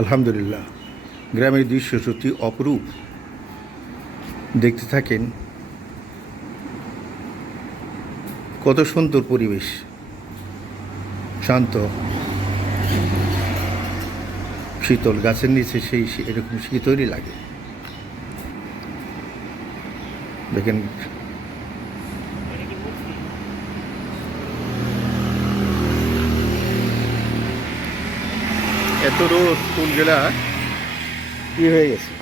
আলহামদুলিল্লাহ, গ্রামের দৃশ্য সত্যি অপরূপ। দেখতে থাকেন, কত সুন্দর পরিবেশ, শান্ত, শীতল, গাছের নিচে সেই এরকম শীতলই লাগে। দেখেন এত রোদ, ফুলগুলা কি হয়ে গেছে।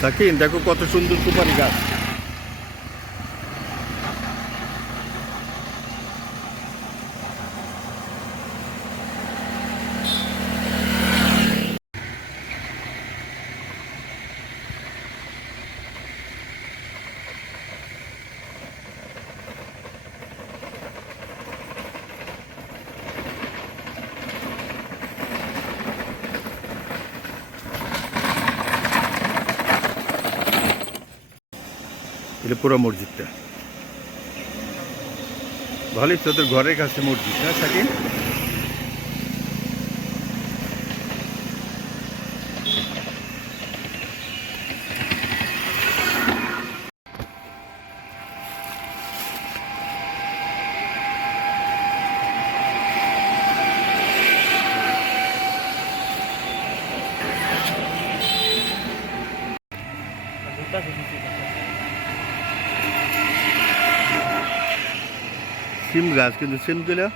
সাকিন, দেখো কত সুন্দর সুপারি গাছ। এটা পুরো মসজিদটা ভালোই, তোদের ঘরের কাছে মসজিদ না সাকিন? সিম গাছ, কিন্তু সিমগুলো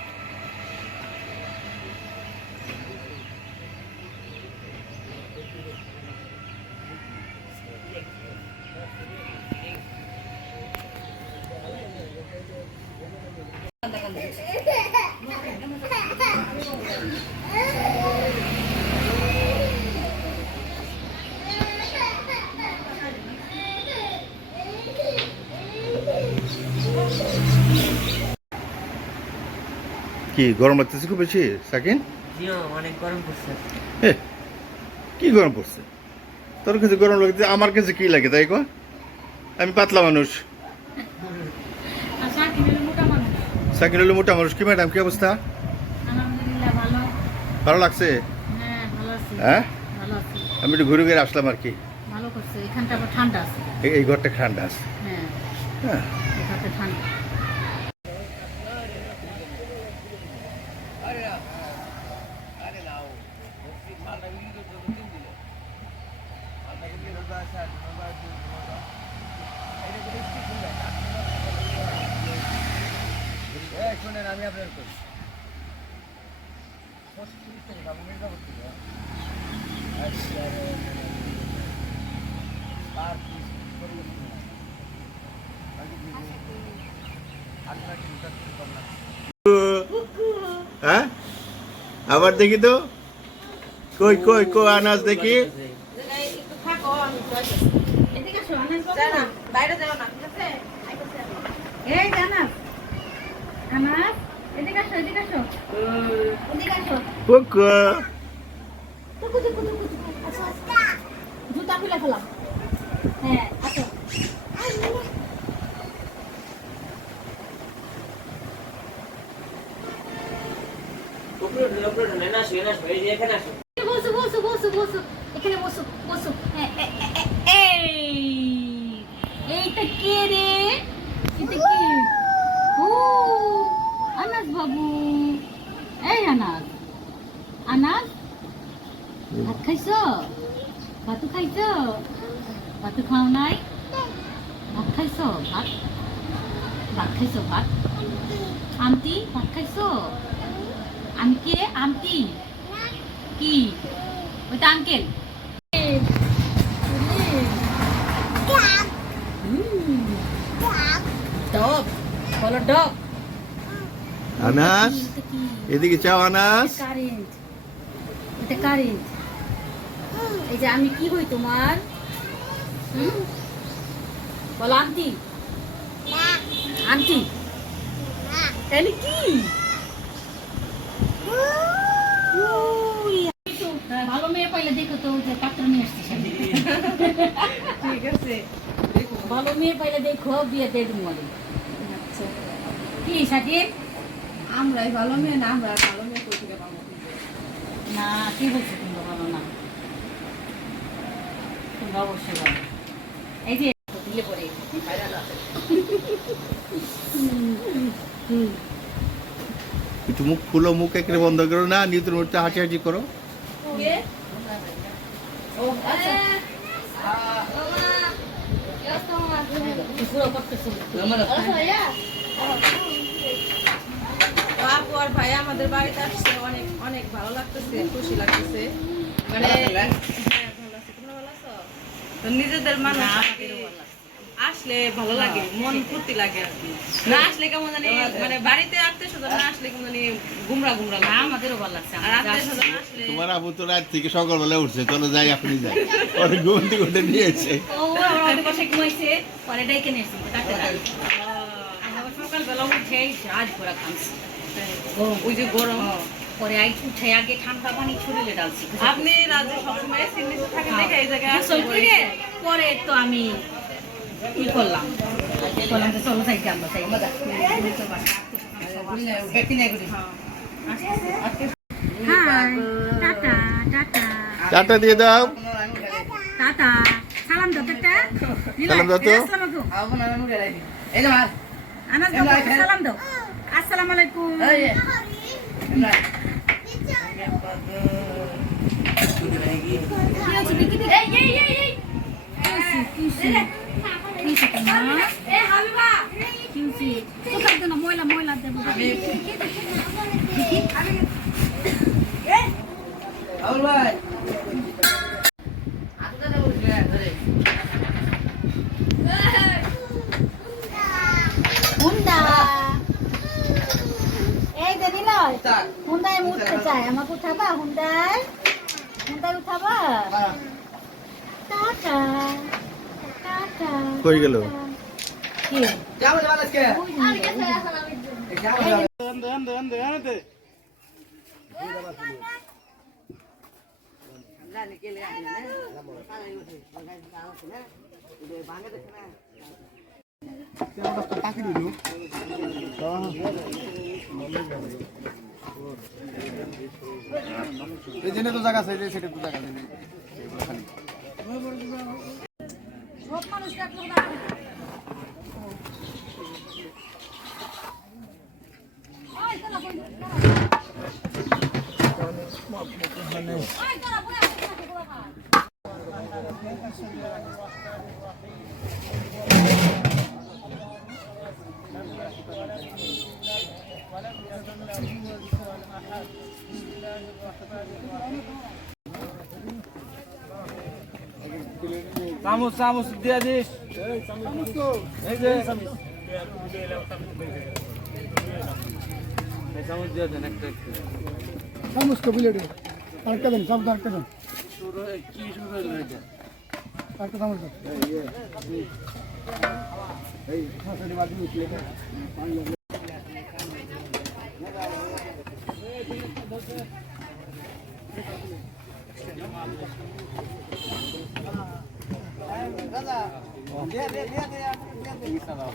কি গরম লাগতেছে খুব বেশি সাকিন? অনেক গরম পড়ছে। কি গরম পড়ছে? তোর কাছে গরম লাগছে, আমার কাছে কি লাগে তাই কো? আমি পাতলা মানুষ, সাকিন হলো মোটা মানুষ। কি ম্যাডাম, কি অবস্থা? ভালো লাগছে? হ্যাঁ, আমি একটু ঘুরে ঘুরে আসলাম আর কি। এই ঘরটা ঠান্ডা আছে। হ্যাঁ, আমি আপনার করি হ্যাঁ, আবার দেখি তো, কই কই কই আনাজ দেখি। জুতা খুলে ফেলাম। হ্যাঁ, আচ্ছা বসো বসো বসো বসো, এখানে বসো বসো। এইটা কে রে? এটা কি? ও আনাস বাবু। এই আনাস, আনাস ভাত খাইছো? ভাত খাইছো? ভাত খাও নাই? ভাত খাইছো? ভাত ভাত খাইছো? ভাত আমতি ভাত খাইছো? আমি কে? আমতি কি? ওইটা আঙ্কেল। বলো ডগ। আনাস এটা কি? এদিকে চাও আনাস। কারেন্ট, এটা কারেন্ট। এই যে আমি কি হই তোমার? বলো আন্টি। আন্টি তাহলে কি? ভালো মেয়ে পাইলে দেখো তো, যে পাত্র নিয়ে আসছি সামনে। ঠিক আছে ভালো মেয়ে পাইলে দেখো, বিয়ে দিয়ে দিব। আচ্ছা কি সাকিব? আমরাই ভালো মেয়ে না, আমরা ভালো মেয়ে কই থেকে পাবো? না, কি বলছো তোমরা ভালো না? তোমরা অবশ্যই ভালো। এই যে দিলে পরে একটু মুখ খুলো, মুখ একেবারে বন্ধ করো না, নিউতন মুখটা হাঁচি হাঁচি করো। আপু আর ভাই আমাদের বাড়িতে আসছে, অনেক অনেক ভালো লাগতেছে, খুশি লাগতেছে। মানে হ্যাঁ, ভালো আছে। তোমরা ভালো আছো? তো নিজেদের মানুষ আসলে ভালো লাগে, মন ফুর্তি লাগে আর কি। না আসলে কেমন জানি, মানে বাড়িতে আত্মীয় স্বজন না আসলে কেমন জানি গুমরা গুমরা না, লাগে। আমাদেরও ভালো লাগছে। আর আত্মীয় স্বজন আসলে তোমার আপু তো রাত থেকে সকালবেলা উঠছে, চলো যাই আপনি যাই, পরে ঘুম থেকে উঠে নিয়েছে। ও আমার অনেক বসে ঘুমাইছে, পরে ডেকে নিয়েছি ডাক্তার। আবার সকালবেলা উঠে আজ ঘোরা খামছি। ওই যে গরম। পরে আই উঠে আগে ঠান্ডা পানি ছড়িয়ে ডালছি। আপনি রাজ্যে সবসময় সিন্নিতে থাকেন দেখে এই জায়গায় গোসল করে পরে তো আমি কি করলাম, যে চলো যাই আমরা যাই। হাই, টাটা টাটা টাটা দিয়ে দাও। টাটা, সালাম দাও টাটা। সালাম দাও তো। আসসালামু আলাইকুম। আনাস বাবু সালাম দাও। আসসালামু আলাইকুম। কি হচ্ছে দেখি দেখি। এই এই এই এই কি হচ্ছে? কি হচ্ছে তোমার? কি হচ্ছে? কোথায় দেন ময়লা ময়লা দেব। দেখি হুন্ডা। এই যে নিলয়, হুন্ডায় আমি উঠতে চাই, আমাকে উঠাবা? হুন্ডায় হুন্ডায় উঠাবা? টাটা টাটা। কই গেল? কি? এই জন্য তো জায়গা আছে, সেটা তো জায়গা আছে খালি। সব মানুষ দেখলো না। ওই তোরা কই তোরা? ওই তোরা বলে আসতে তোরা খা। চামচ চামচ দিয়ে দিস। এই যে এই চামচ দিয়ে দেন একটা একটু। চামচ তো বিলেটে আরেকটা দেন, চামচ আরেকটা দেন, কি শুরু হলো এটা? আরেকটা চামচ দেন। এই ফাঁসাটি বাদ দিয়ে উঠলে না।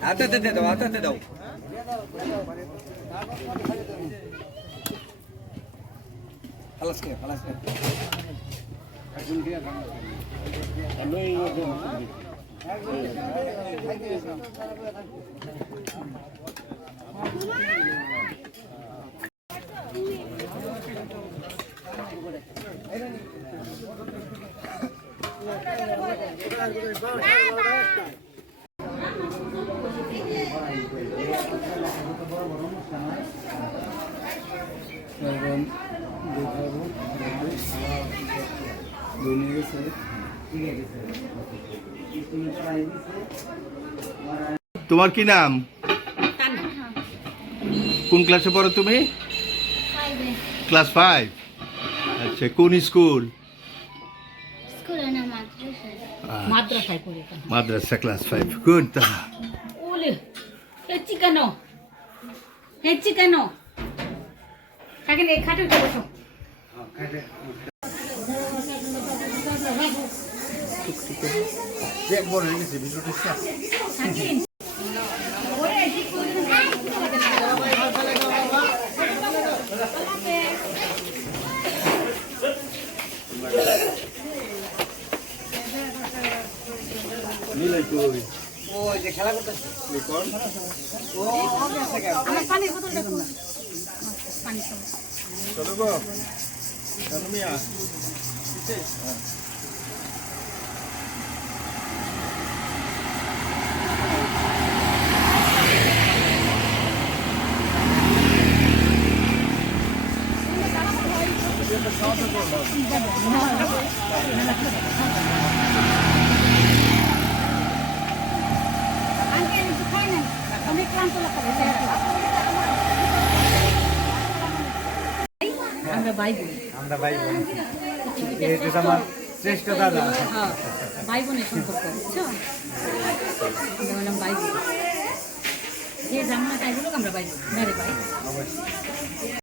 হাতে দাও, হাতে দাও। খালাস কে, খালাস কে। তোমার কি নাম? কোন ক্লাসে পড়ো তুমি? ক্লাস 5। আচ্ছা, কোন স্কুল? মাদ্রাসায় পড়ে কেন মাদ্রাসা ক্লাস 5। গুড। ওলে হেচ্ছি কেন কাকে এই খাটে উঠে বসো চেক বড় হয়ে গেছে ভিডিওটা সাকিন ওরে ঠিক করে আমার পানির বোতলটা কোন পানি খাও চলো গো। চলো মিয়া। আঙ্কেল একটু খাই না অনেক ক্লান্ত লাগছে আমরা ভাই বোন আমরা ভাই বোন এটা আমার শ্রেষ্ঠ দাদা হ্যাঁ ভাই বোনের সম্পর্ক বুঝছো আমরা বললাম ভাই বোন যে জামনা চাই বলুক আমরা ভাই বোন না রে ভাই